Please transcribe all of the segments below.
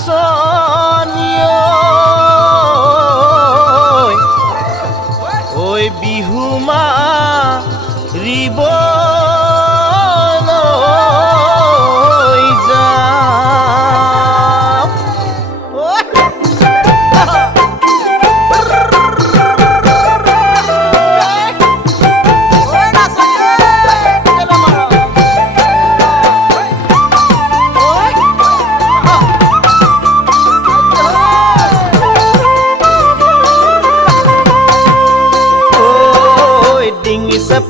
নাচনি ঐ বিহু মাৰিব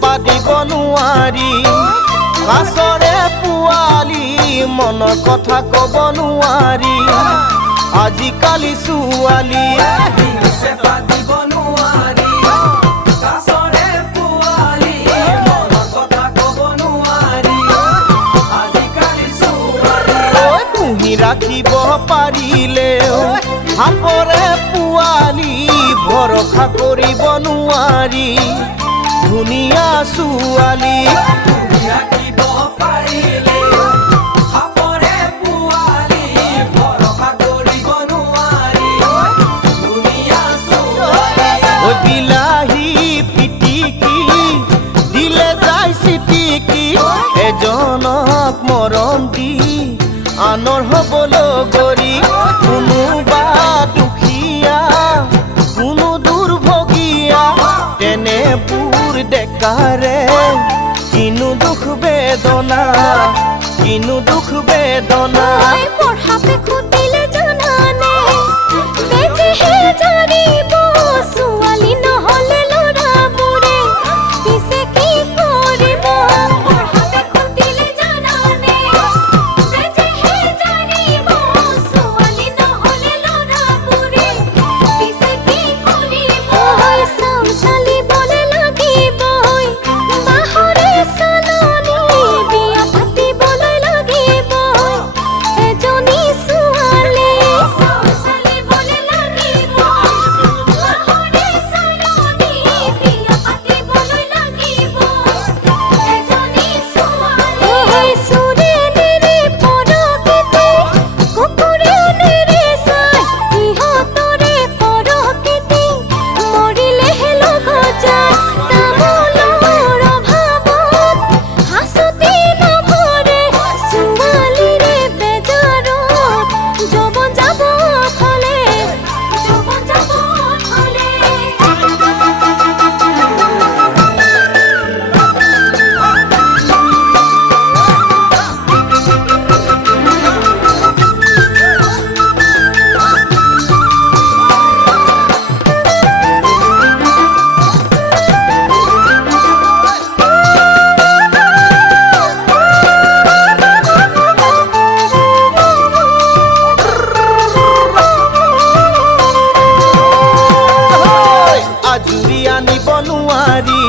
পাতিব নোৱাৰি কাছৰে পোৱালি মনৰ কথা কব নোৱাৰি আজিকালি ছোৱালী পাতিব নোৱাৰি কাছৰে পোৱালি মনৰ কথা কব নোৱাৰি আজিকালি ছোৱালী পুহি ৰাখিব পাৰিলেও সাপৰে পোৱালি ভৰসা কৰিব নোৱাৰি ধুনীয়া ছোৱালী ৰাখিব পাৰিলে সাপৰে পোৱালি ভৰসা কৰিব নোৱাৰি ধুনীয়া ছোৱালী বিলাহী পিটিকি দিলে যায় চিটিকি এজনক মৰম দি আনৰ হ'ব লগৰী কোনোবা দুখীয়া কোনো দুৰ্ভগীয়া তেনেবোৰ ডেকাৰে কিনো দুখ বেদনা কিনো দুখ বেদনা পঢ়াপে খুদিলে জানানে বেজেহে জানিব ছোৱালী নহলে ল'ৰাবোৰে পিছে কি কৰিব পঢ়াপে খুদিলে জানানে বেজেহে জানিব ছোৱালী নহলে ল'ৰাবোৰে পিছে কি কৰিব চাউচালি বলে লাগিব বাহৰে চালনি বিয়া পাতিবলৈ লাগিব এজনী ছোৱালী চাউচালি বলে লাগিব বাহৰে চালনি বিয়া পাতিবলৈ লাগিব এজনী ছোৱালী সুৰে নেৰে পৰকেতে কুকুৰেও নেৰে চাই ইহঁতৰে পৰকেতে মৰিলেহে লগত যায় তামোলৰ অভাৱত হাঁচতি নভৰে ছোৱালীৰে বেজাৰত যৌৱন যাব থলে আজুৰি আনিব নোৱাৰি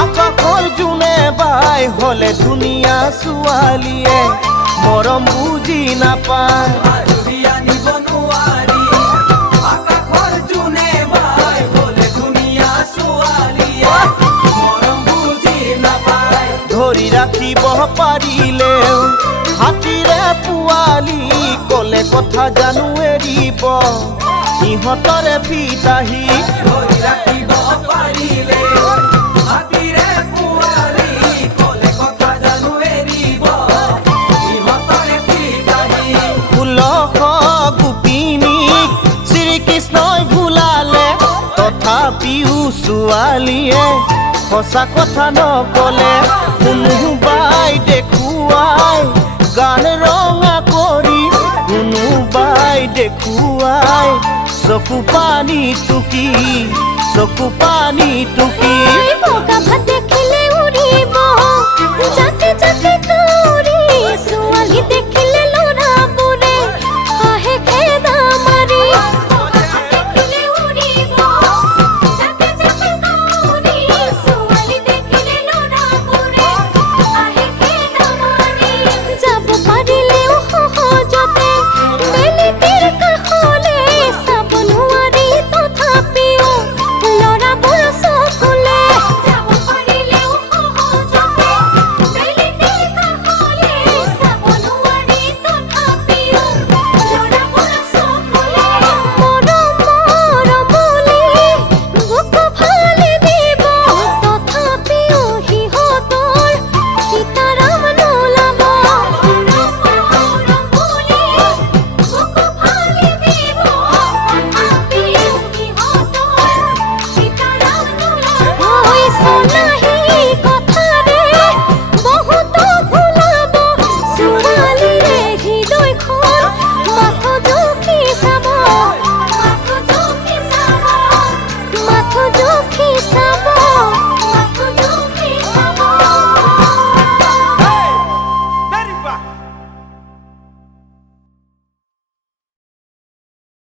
আকাশৰ জোনে বাই হলে ধুনীয়া ছোৱালীয়ে মৰম বুজি নাপায় আজুৰি আনিব নোৱাৰি আকাশৰ জোনে বাই হলে ধুনীয়া ছোৱালীয়ে মৰম বুজি নাপায় ধৰি ৰাখিব পাৰিলেও হাতীৰে পোৱালি কলে কথা জানো এৰিব ইহঁতৰে ফিতাহী ধৰি ৰাখিব পাৰিলে হাতীৰে পোৱালি কলে কথা জানো এৰিব ইহঁতৰে ফিতাহী 16 গোপিনীক শ্ৰীকৃষ্ণই ভুলালে তথাপিও ছোৱালীয়ে সঁচা কথা নকলে কোনোবাই দেখুৱাই গান ৰঙা কৰি কোনোবাই দেখুৱাই চকু পানী টুকি বগা ভাত দেখিলে উৰিব যাতে যাতে